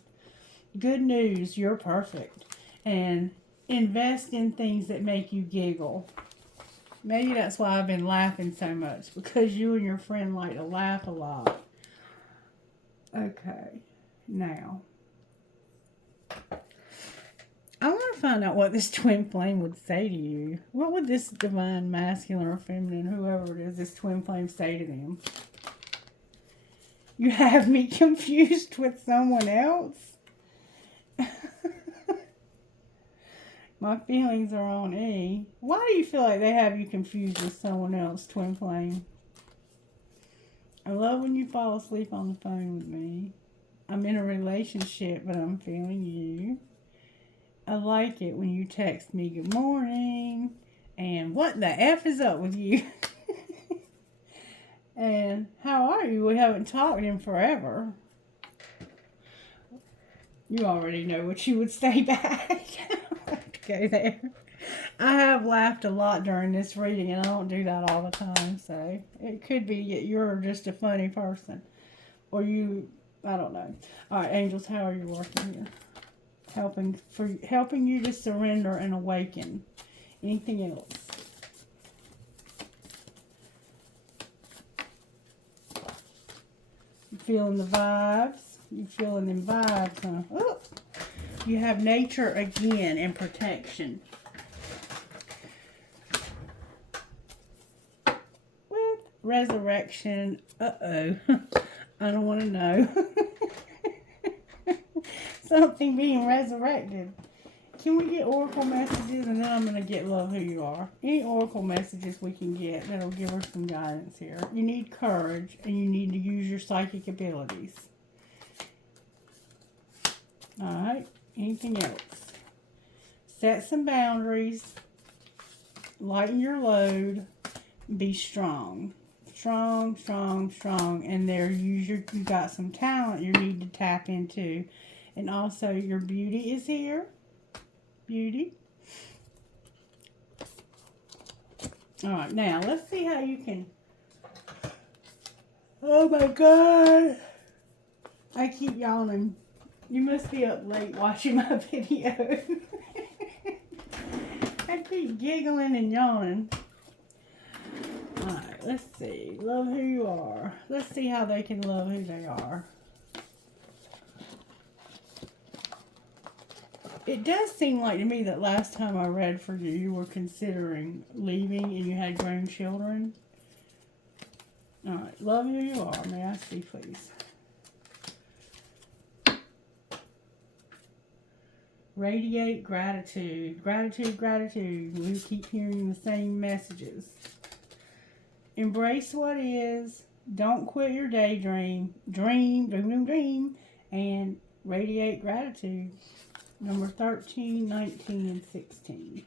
Good news, you're perfect. And invest in things that make you giggle. Maybe that's why I've been laughing so much, because you and your friend like to laugh a lot. Okay, now I want to find out what this twin flame would say to you. What would this divine masculine or feminine, whoever it is, this twin flame say to them? You have me confused with someone else? My feelings are on E. Why do you feel like they have you confused with someone else, twin flame? I love when you fall asleep on the phone with me. I'm in a relationship, but I'm feeling you. I like it when you text me good morning. And what the F is up with you? And how are you? We haven't talked in forever. You already know what you would say back. Go there. I have laughed a lot during this reading, and I don't do that all the time, so it could be that you're just a funny person, or you, I don't know. All right, angels, how are you working here? Helping you to surrender and awaken. Anything else? You feeling the vibes? You feeling them vibes, huh? Oh. You have nature again and protection. With resurrection. Uh-oh. I don't want to know. Something being resurrected. Can we get oracle messages? And then I'm going to get love who you are. Any oracle messages we can get that'll give her some guidance here. You need courage and you need to use your psychic abilities. Alright. Anything else? Set some boundaries. Lighten your load. Be strong. Strong, strong, strong. And there you got some talent you need to tap into. And also your beauty is here. Beauty. Alright, now let's see how you can... Oh my God. I keep yawning. You must be up late watching my video. I keep giggling and yawning. Alright, let's see. Love who you are. Let's see how they can love who they are. It does seem like to me that last time I read for you, you were considering leaving and you had grown children. Alright, love who you are. May I see, please? Radiate gratitude. Gratitude, gratitude. We keep hearing the same messages. Embrace what is. Don't quit your daydream. Dream, dream, dream, dream. And radiate gratitude. Number 13, 19, and 16.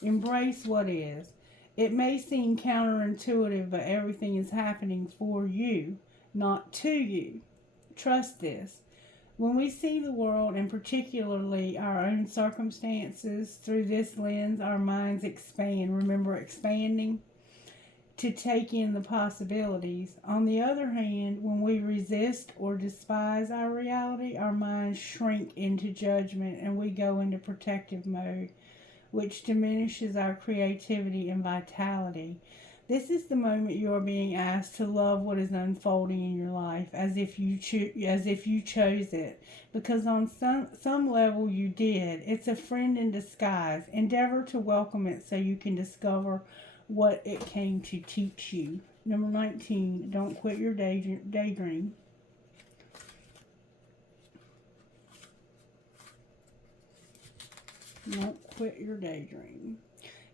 Embrace what is. It may seem counterintuitive, but everything is happening for you, not to you. Trust this. When we see the world, and particularly our own circumstances, through this lens, our minds expand. Remember, expanding to take in the possibilities. On the other hand, when we resist or despise our reality, our minds shrink into judgment and we go into protective mode, which diminishes our creativity and vitality. This is the moment you are being asked to love what is unfolding in your life as if you chose it, because on some level you did. It's a friend in disguise. Endeavor to welcome it so you can discover what it came to teach you. Number 19, don't quit your daydream. Don't quit your daydream.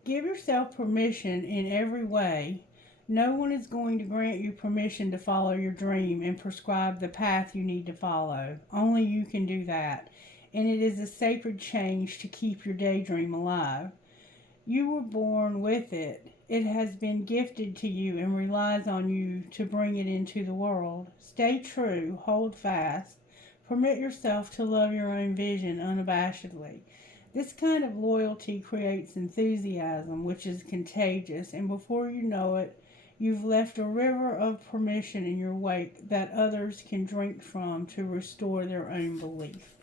Give yourself permission in every way. No one is going to grant you permission to follow your dream and prescribe the path you need to follow. Only you can do that. And it is a sacred change to keep your daydream alive. You were born with it. It has been gifted to you and relies on you to bring it into the world. Stay true, hold fast. Permit yourself to love your own vision unabashedly. This kind of loyalty creates enthusiasm, which is contagious, and before you know it, you've left a river of permission in your wake that others can drink from to restore their own belief.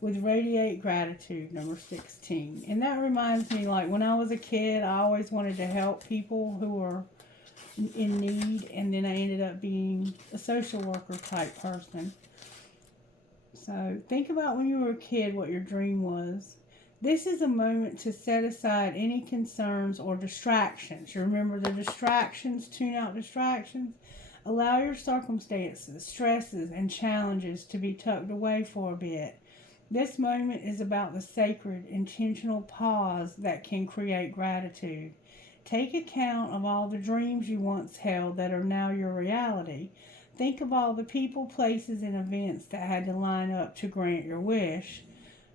With radiate gratitude, number 16. And that reminds me, like when I was a kid, I always wanted to help people who were in need, and then I ended up being a social worker type person. So think about when you were a kid what your dream was. This is a moment to set aside any concerns or distractions. You remember the distractions, tune out distractions. Allow your circumstances, stresses, and challenges to be tucked away for a bit. This moment is about the sacred, intentional pause that can create gratitude. Take account of all the dreams you once held that are now your reality. Think of all the people, places, and events that had to line up to grant your wish.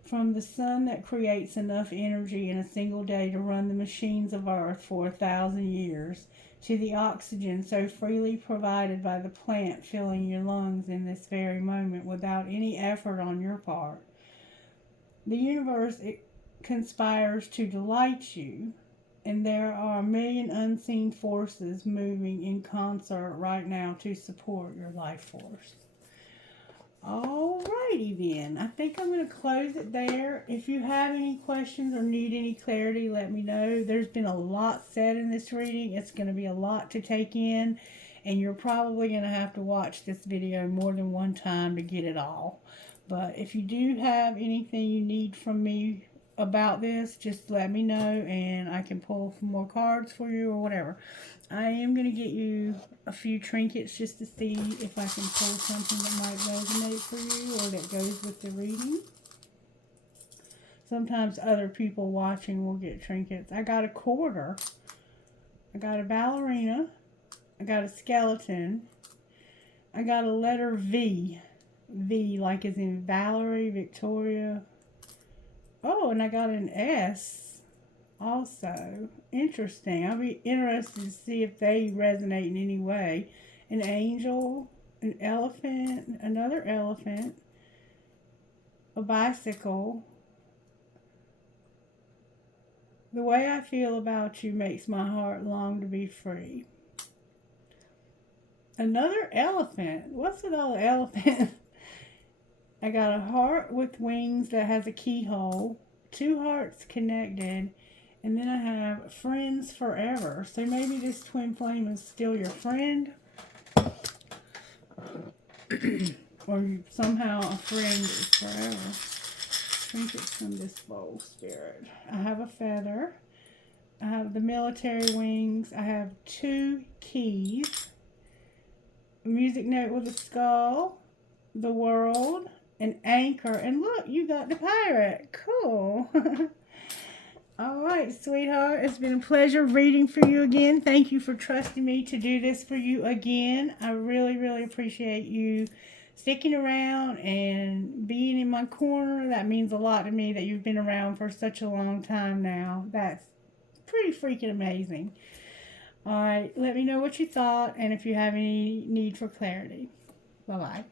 From the sun that creates enough energy in a single day to run the machines of Earth for 1,000 years, to the oxygen so freely provided by the plant filling your lungs in this very moment without any effort on your part. The universe conspires to delight you, and there are a million unseen forces moving in concert right now to support your life force. Alrighty then, I think I'm going to close it there. If you have any questions or need any clarity, let me know. There's been a lot said in this reading. It's going to be a lot to take in, and you're probably going to have to watch this video more than one time to get it all. But if you do have anything you need from me about this, just let me know and I can pull some more cards for you or whatever. I am going to get you a few trinkets just to see if I can pull something that might resonate for you or that goes with the reading. Sometimes other people watching will get trinkets. I got a quarter. I got a ballerina. I got a skeleton. I got a letter V. V like as in Valerie, Victoria. Oh, and I got an S also. Interesting. I'll be interested to see if they resonate in any way. An angel, an elephant, another elephant, a bicycle. The way I feel about you makes my heart long to be free. Another elephant. What's with all the elephants? I got a heart with wings that has a keyhole, 2 hearts connected, and then I have friends forever. So maybe this twin flame is still your friend, or somehow a friend is forever. Trinkets from this bowl, Spirit. I have a feather. I have the military wings. I have 2 keys. A music note with a skull. The world. An anchor, and look, you got the pirate. Cool. All right, sweetheart, it's been a pleasure reading for you again. Thank you for trusting me to do this for you again. I really, really appreciate you sticking around and being in my corner. That means a lot to me that you've been around for such a long time now. That's pretty freaking amazing. All right, let me know what you thought and if you have any need for clarity. Bye-bye.